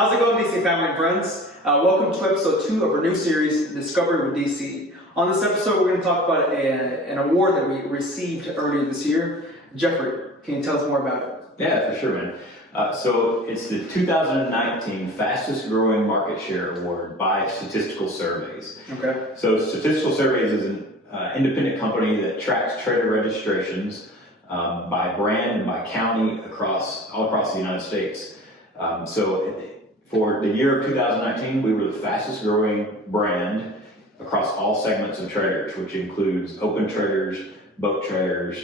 How's it going, DC family and friends? Welcome to episode 2 of our new series, Discovery with DC. On this episode, we're going to talk about an award that we received earlier this year. Jeffrey, can you tell us more about it? Yeah, for sure, man. So it's the 2019 Fastest Growing Market Share Award by Statistical Surveys. Okay. So Statistical Surveys is an independent company that tracks trader registrations by brand and by county all across the United States. For the year of 2019, we were the fastest growing brand across all segments of traders, which includes open traders, boat traders,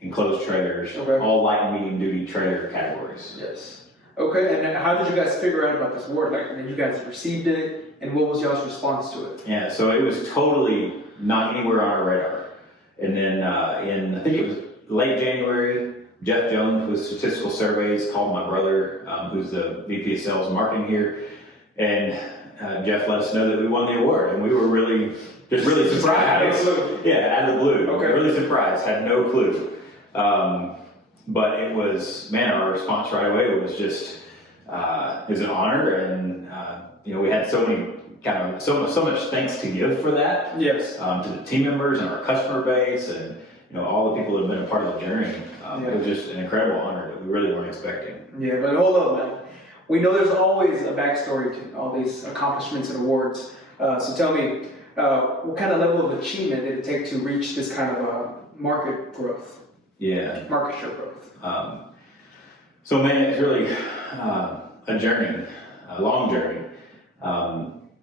enclosed traders, all light and medium duty trader categories. Yes. Okay, and then how did you guys figure out about this award? Like, did you guys received it, and what was y'all's response to it? Yeah, so it was totally not anywhere on our radar. And then I think it was late January, Jeff Jones with Statistical Surveys called my brother, who's the VP of Sales and Marketing here, and Jeff let us know that we won the award, and we were really surprised. Out of the blue. Yeah, out of the blue. Okay. Really surprised, had no clue. But it was, man, our response right away was just, it was an honor, and we had so much thanks to give for that. Yes. To the team members and our customer base, and all the people that have been a part of the journey. It was just an incredible honor that we really weren't expecting. Yeah, but hold up, man. We know there's always a backstory to all these accomplishments and awards. So tell me, what kind of level of achievement did it take to reach this kind of market growth? Yeah. Market share growth. So man, it's really a journey, a long journey.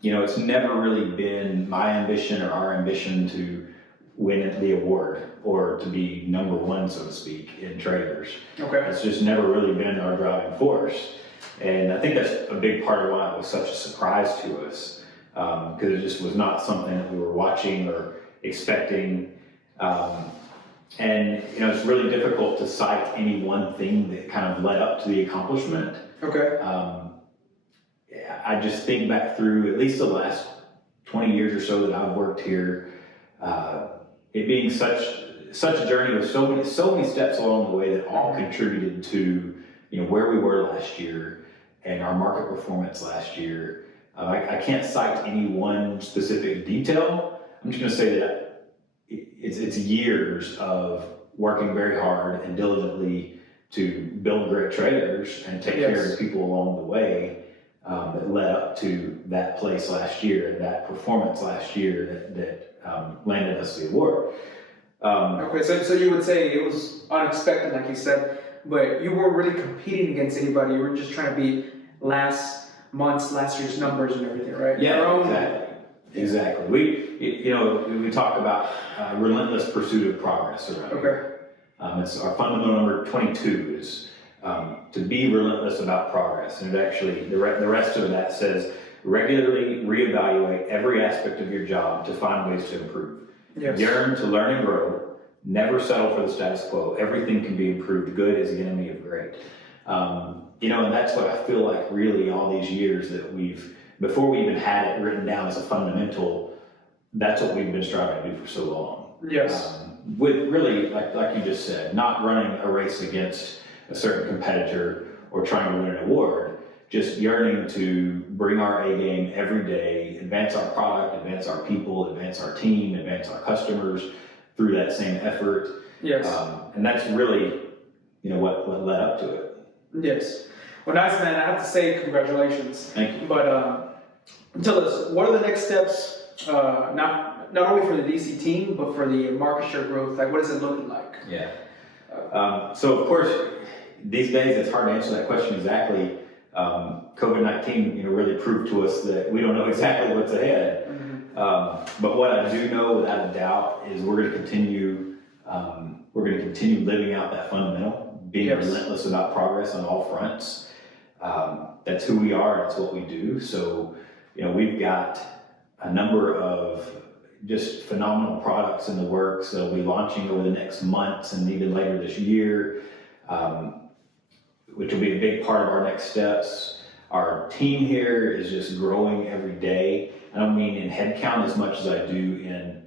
It's never really been my ambition or our ambition to win the award or to be number one, so to speak, in traders. Okay. It's just never really been our driving force. And I think that's a big part of why it was such a surprise to us, because it just was not something that we were watching or expecting. And it's really difficult to cite any one thing that kind of led up to the accomplishment. Okay. I just think back through at least the last 20 years or so that I've worked here, it being such a journey with so many steps along the way that all contributed to where we were last year and our market performance last year. I can't cite any one specific detail. I'm just going to say that it's years of working very hard and diligently to build great traders and take care of people along the way that led up to that place last year and that performance last year that landed us the award. Okay, so you would say it was unexpected, like you said, but you weren't really competing against anybody. You were just trying to beat last year's numbers and everything, right? Yeah, exactly. We talk about relentless pursuit of progress around here. It's our fundamental number 22 is to be relentless about progress. And it actually, the rest of that says, regularly reevaluate every aspect of your job to find ways to improve. Yes. Yearn to learn and grow. Never settle for the status quo. Everything can be improved. Good is the enemy of great. And that's what I feel like really all these years that before we even had it written down as a fundamental, that's what we've been striving to do for so long. Yes. With really, like you just said, not running a race against a certain competitor or trying to win an award, just yearning to bring our A game every day, advance our product, advance our people, advance our team, advance our customers through that same effort. Yes. And that's really, what led up to it. Yes. Well, nice, man. I have to say congratulations. Thank you. But tell us, what are the next steps, not only for the DC team, but for the market share growth? Like, what is it looking like? Yeah. So, of course, these days it's hard to answer that question exactly. COVID-19, really proved to us that we don't know exactly what's ahead. Mm-hmm. But what I do know without a doubt is we're going to continue living out that fundamental, being relentless about progress on all fronts. That's who we are. That's what we do. So, we've got a number of just phenomenal products in the works that will be launching over the next months and even later this year, which will be a big part of our next steps. Our team here is just growing every day. I don't mean in headcount as much as I do in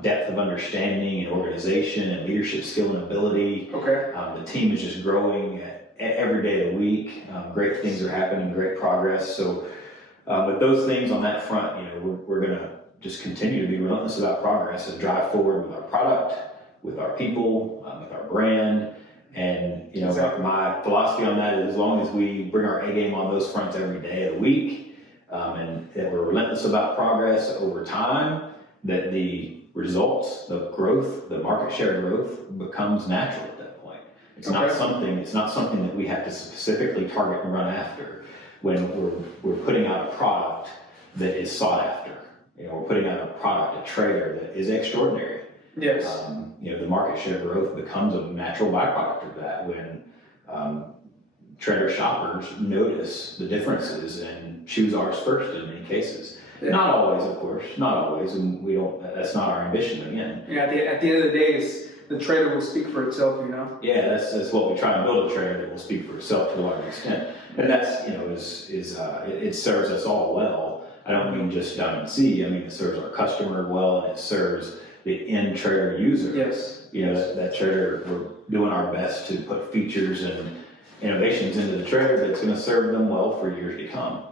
depth of understanding and organization and leadership skill and ability. Okay. The team is just growing at every day of the week. Great things are happening, great progress. So with those things on that front, we're going to just continue to be relentless about progress and drive forward with our product, with our people, with our brand. And, Exactly. my philosophy on that is as long as we bring our A game on those fronts every day of the week, and that we're relentless about progress over time, that the results, the growth, the market share growth becomes natural at that point. It's not something that we have to specifically target and run after when we're putting out a product that is sought after. We're putting out a product, a trailer that is extraordinary. Yes. The market share growth becomes a natural byproduct of that when trailer shoppers notice the differences and choose ours first in many cases. Yeah. Not always, of course, not always, and that's not our ambition again. Yeah, at the end of the day, the trailer will speak for itself, Yeah, that's what we try and build, a trailer that will speak for itself to a large extent. And that's, it serves us all well. I don't mean just Diamond C, I mean it serves our customer well, and it serves the end trailer user. Yes. That trailer, we're doing our best to put features and innovations into the trailer that's going to serve them well for years to come.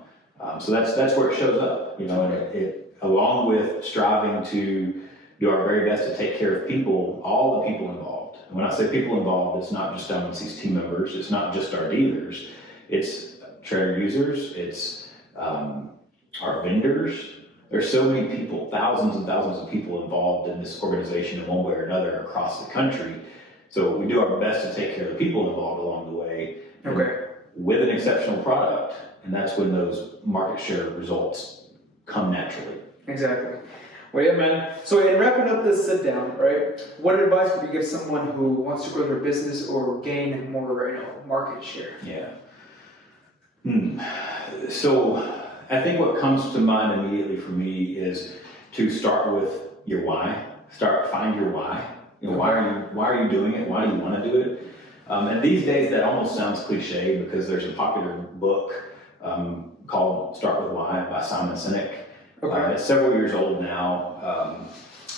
So that's where it shows up, and it along with striving to do our very best to take care of people, all the people involved. And when I say people involved, it's not just Diamond C's team members, it's not just our dealers, it's trailer users, it's our vendors. There's so many people, thousands and thousands of people involved in this organization in one way or another across the country. So we do our best to take care of the people involved along the way. With an exceptional product, and that's when those market share results come naturally. Exactly. Well, yeah, man. So in wrapping up this sit down, right, what advice would you give someone who wants to grow their business or gain more, market share? Yeah. So I think what comes to mind immediately for me is to start with your why. Find your why. Why are you doing it? Why do you want to do it? And these days that almost sounds cliche because there's a popular book called Start With Why by Simon Sinek. It's several years old now.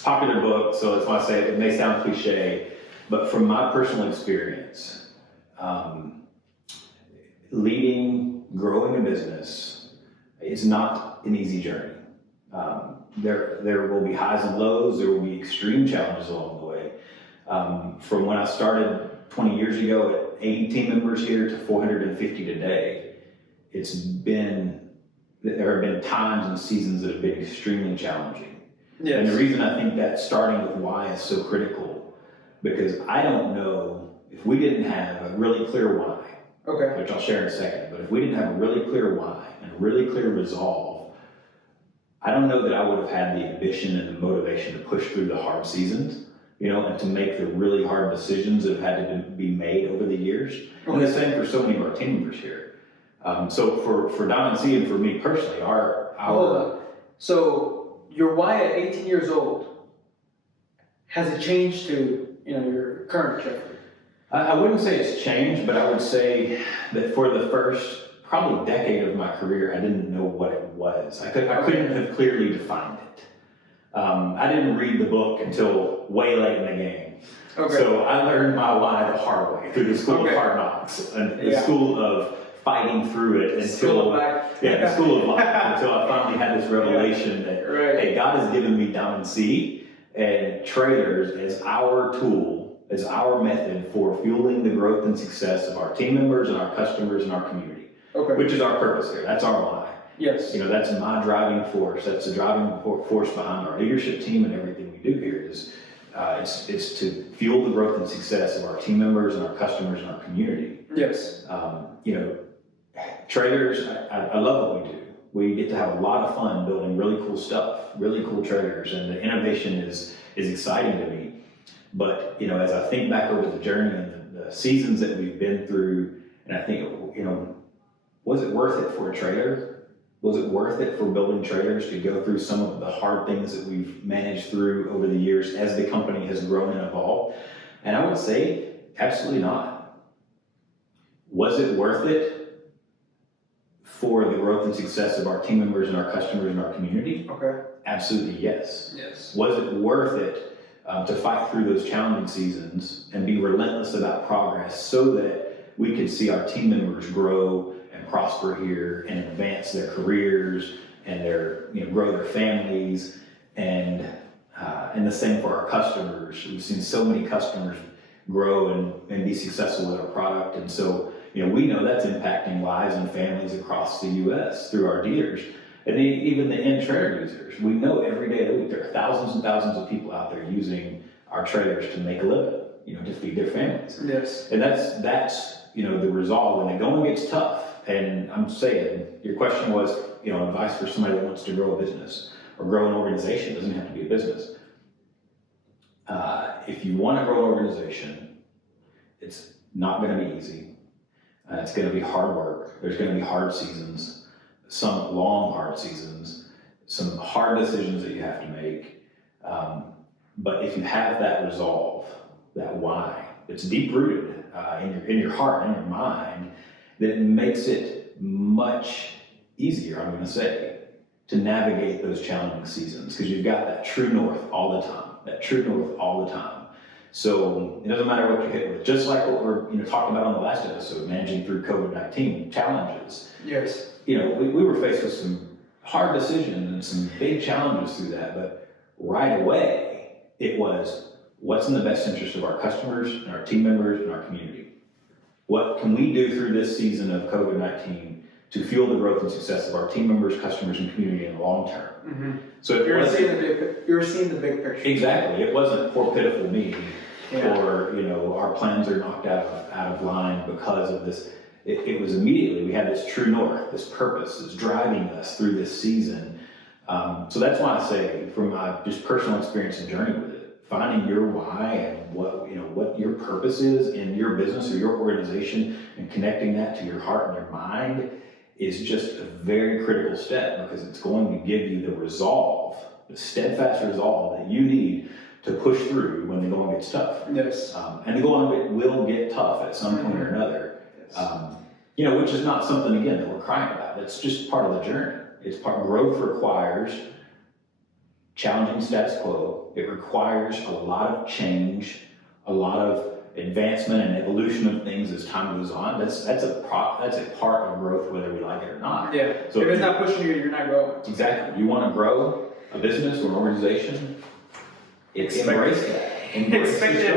Popular book, so that's why I say it may sound cliche, but from my personal experience, growing a business is not an easy journey. There will be highs and lows, there will be extreme challenges along the way. From when I started 20 years ago at 80 team members here to 450 today, there have been times and seasons that have been extremely challenging. Yes. And the reason I think that starting with why is so critical, because I don't know if we didn't have a really clear why, which I'll share in a second, but if we didn't have a really clear why and a really clear resolve, I don't know that I would have had the ambition and the motivation to push through the hard seasons, and to make the really hard decisions that have had to be made over the years. And the same for so many of our team members here. So for Diamond C and for me personally, Hold on. So your why at 18 years old, has it changed to your current Jeffrey? I wouldn't say it's changed, but I would say that for the first probably decade of my career, I didn't know what it was. I couldn't have clearly defined it. I didn't read the book until way late in the game. So I learned my why the hard way through the school of hard knocks and the school of fighting through it the school of life until I finally had this revelation that hey, God has given me Diamond C and trailers as our tool, as our method for fueling the growth and success of our team members and our customers and our community, which is our purpose here. That's our why. Yes. That's my driving force. That's the driving force behind our leadership team and everything we do here is it's to fuel the growth and success of our team members and our customers and our community. Yes. Trailers, I love what we do. We get to have a lot of fun building really cool stuff, really cool trailers, and the innovation is exciting to me. But, as I think back over the journey and the seasons that we've been through, and I think, was it worth it for a trailer? Was it worth it for building trailers to go through some of the hard things that we've managed through over the years as the company has grown and evolved? And I would say, absolutely not. Was it worth it for the growth and success of our team members and our customers and our community? Absolutely, yes. Was it worth it to fight through those challenging seasons and be relentless about progress so that we could see our team members grow and prosper here and advance their careers and grow their families, and the same for our customers. We've seen so many customers grow and be successful with our product, and so we know that's impacting lives and families across the U.S. through our dealers. And even the end trailer users, we know every day of the week there are thousands and thousands of people out there using our trailers to make a living, to feed their families. Yes. And that's the resolve when the going gets tough. And I'm saying, your question was, advice for somebody that wants to grow a business or grow an organization. It doesn't have to be a business. If you want to grow an organization, it's not going to be easy. It's going to be hard work. There's going to be hard seasons, some long, hard seasons, some hard decisions that you have to make. But if you have that resolve, that why, it's deep rooted in your heart and in your mind, then it makes it much easier, I'm going to say, to navigate those challenging seasons, because you've got that true north all the time. So it doesn't matter what you hit with, just like what we're talking about on the last episode, managing through COVID-19 challenges. Yes. We were faced with some hard decisions and some big challenges through that, but right away it was, what's in the best interest of our customers and our team members and our community? What can we do through this season of COVID-19 to fuel the growth and success of our team members, customers, and community in the long term? Mm-hmm. So you're seeing the big picture. Exactly. It wasn't poor pitiful me, yeah. or our plans are knocked out of line because of this. It was immediately, we had this true north, this purpose is driving us through this season. So that's why I say, from my just personal experience and journey with it, finding your why and what your purpose is in your business or your organization, and connecting that to your heart and your mind is just a very critical step, because it's going to give you the resolve, the steadfast resolve that you need to push through when the going gets tough. Yes. And the going will get tough at some point or another. Yes. Which is not something, again, that we're crying about. It's just part of the journey. Growth requires challenging status quo. It requires a lot of change, a lot of advancement and evolution of things as time goes on. That's a part of growth, whether we like it or not. Yeah. So if it's not pushing you, you're not growing. Exactly. You want to grow a business or an organization, embrace that. Expect it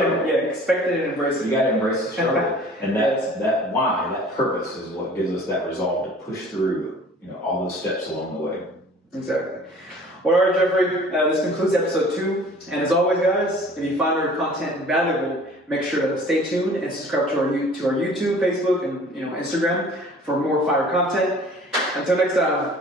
and embrace it. You got to embrace the struggle, and that why, that purpose, is what gives us that resolve to push through, all those steps along the way. Exactly. Well, all right, Jeffrey. This concludes episode 2. And as always, guys, if you find our content valuable, make sure to stay tuned and subscribe to our YouTube, Facebook, and Instagram for more fire content. Until next time.